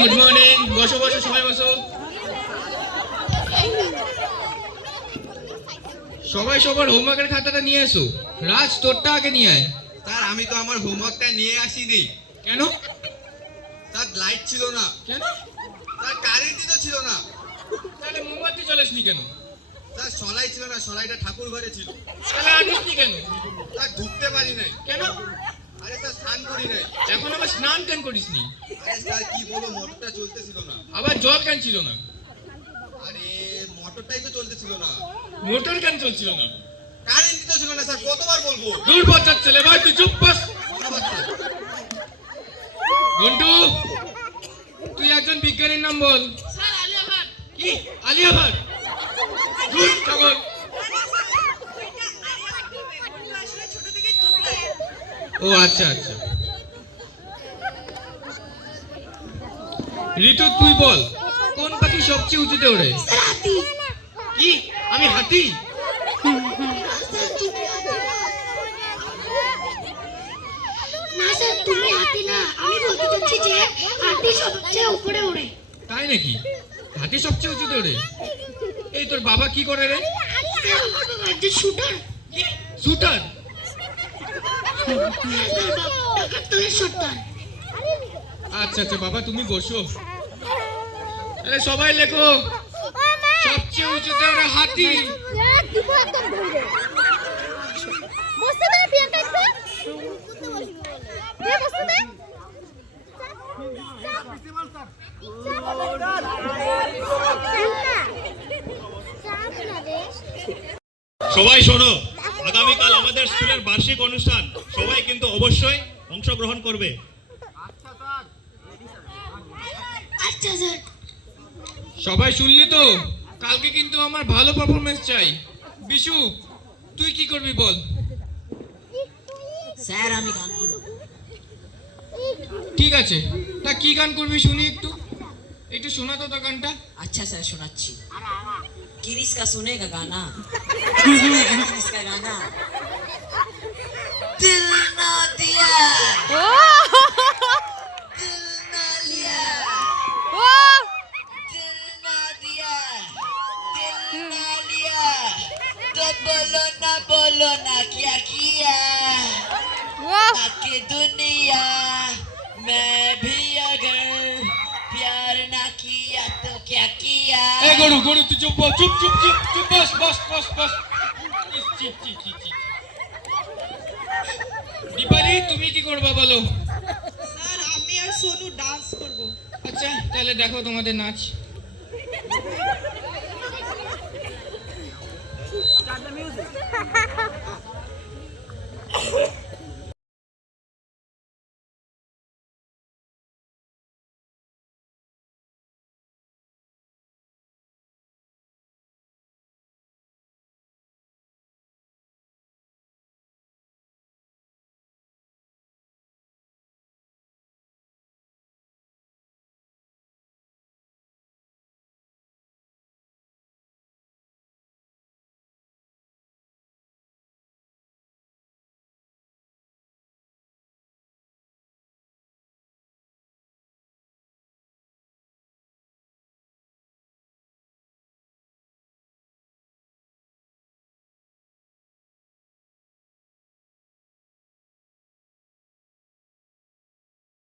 Good morning. বসো বসো, সবাই বসো। সবাই সবার হোমওয়ার্কের খাতাটা নিয়ে এসো। রাজ, তোরটা আগে নিয়ে আয়। স্যার আমি তো আমার হোমওয়ার্কটা নিয়ে আসিনি। কেন? স্যার লাইট ছিল না। কেন? স্যার কারেন্টই তো ছিল না। তাহলে মোমবাতি জ্বালাসনি কেন? স্যার সলাই ছিল না, সলাইটা ঠাকুর ঘরে ছিল। তাহলে আনিসনি কেন? স্যার ঢুকতে পারি নাই। কেন? আরে স্যার স্নান করি নাই। এখন আবার স্নান কেন করিসনি? আরে স্যার কি বলবো, মোটরটা চলতেছিল না। আবার জল কেন ছিল না? আরে মোটরটাই তো চলতেছিল না। মোটর কেন চলছিল না? কারেন্টই তো ছিল না স্যার, কতবার বলবো। দূর বচ্চার ছেলে, ভাই তুই চুপ বস। ধন্যবাদ স্যার। ঘন্টু, তুই একজন বিজ্ঞানীর নাম বল। স্যার আলিয়া ভাট। কি? আলিয়া ভাট? দূর পাগল। ও আচ্ছা আচ্ছা। ঋতু, তুই বল কোন পাখি সবচেয়ে উঁচুতে ওড়ে? কি? আমি হাতি? না স্যার, তুমি হাতি না, আমি বলতে চাচ্ছি যে হাতি সবচেয়ে উপরে ওড়ে। তাই নাকি? হাতি সবচেয়ে উঁচুতে ওড়ে? এই তোর বাবা কি করে রে? স্যার আমার বাবা একজন শুটার। শুটার? টাকার তলের সর্দার। আচ্ছা আচ্ছা বাবা, তুমি বসো। আরে সবাই লেখো, সবচেয়ে উঁচুতে ওড়ে হাতি। সবাই শোনো, আগামীকাল আমাদের স্কুলের বার্ষিক অনুষ্ঠান, সবাই কিন্তু অবশ্যই অংশগ্রহণ করবে। আচ্ছা স্যার। সবাই শুনলি তো? কালকে কিন্তু আমার ভালো পারফরমেন্স চাই। বিশু, তুই কি করবি বল? স্যার আমি গান করব। ঠিক আছে, তা কি গান করবি শুনি একটু। একটু শোনা তো তোর গানটা। अच्छा सर सुनाচ্ছি। किरिस का सुनेगा गाना? किरिस का गाना दिल ना दिया, दिल ना लिया, दिल ना दिया, दिल ना लिया, तो बोलो ना क्या किया, ताकि दुनिया मैं भी अगर प्यार ना किया तो क्या किया। এ গরু গরু, তুই চুপ বস, চুপ চুপ চুপ চুপ বস বস বস বস। চিপ চিপ চিপ চিপ। দীপালি, তুমি কি করবা বলো? স্যার আমি আর সোনু ডান্স করব। আচ্ছা তাহলে দেখো তোমাদের নাচ।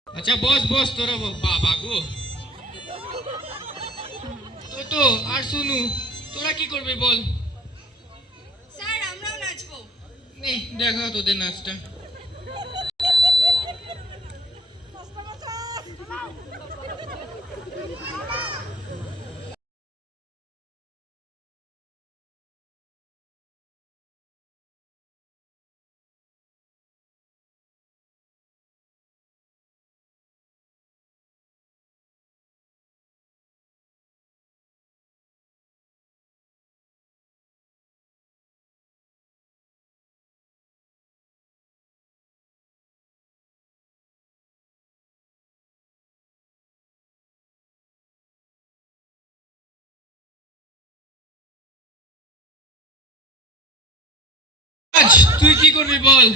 আচ্ছা বস বস, তোরা বাবা গো। তো আর শুনু, তোরা কি করবি বল? স্যার আমরাও নাচবো। নে দেখা তোদের নাচটা। আজ তুই কি করবি বল?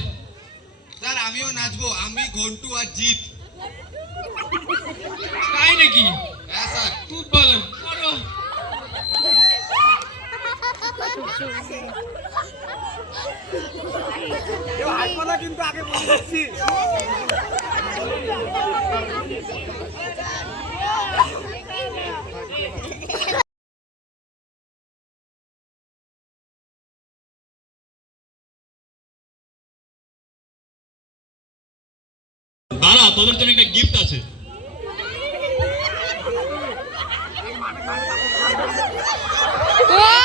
স্যার আমিও নাচবো, আমি ঘন্টু আর জিৎ। তাই নাকি? হ্যাঁ স্যার। খুব ভালো, করো। দাঁড়া, তোদের জন্য একটা গিফট আছে। ও